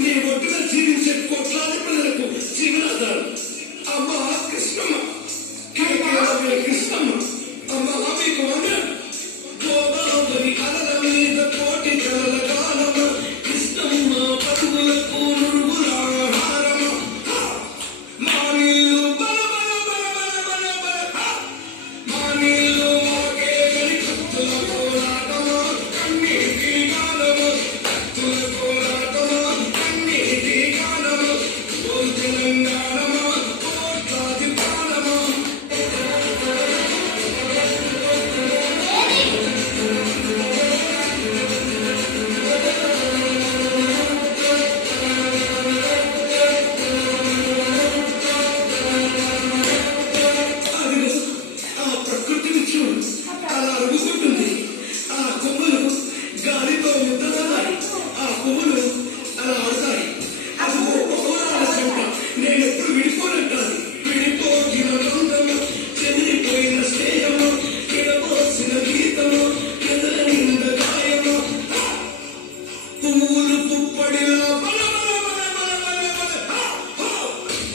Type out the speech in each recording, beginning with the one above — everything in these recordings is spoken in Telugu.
నీ ఒడ్డున జీవించే కోట్లాది పిల్లలకు జీవనాధారం అమ్మ కృష్ణమ్మ కృష్ణమ్మ అమ్మ మీకు గోదావరి అలల మీద కోటి కలల కాలమ కృష్ణమ్మ పరుగులకు నురుగులాహారమ మా నీళ్ళు బల బల బల బల బల బల మా నీళ్ళు మాకే కత్తుల పోరాటమ కన్నీటి కాలమ కత్తుల పోరాటమ కన్నీటి కాలమ ఓ తెలంగాణమ కోట్లాది కాలమ ప్రకృతిని చూడు అలా అడుగుతుంటుంది ఆ కొమ్మలు గాలితో ముద్దలాయి ఆ పువ్వులు అలా ఆడతాయి నేను ఎప్పుడు విడిపోనంటాను విడిపోయిన బంధము చెదిరిపోయిన స్నేహము విడబోసిన గీతము ఎదల నింద గాయము పువ్వులు పుప్పడిలా బల బల బల బల బల బల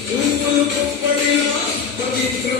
పువ్వులు పుప్పడిలా పవిత్ర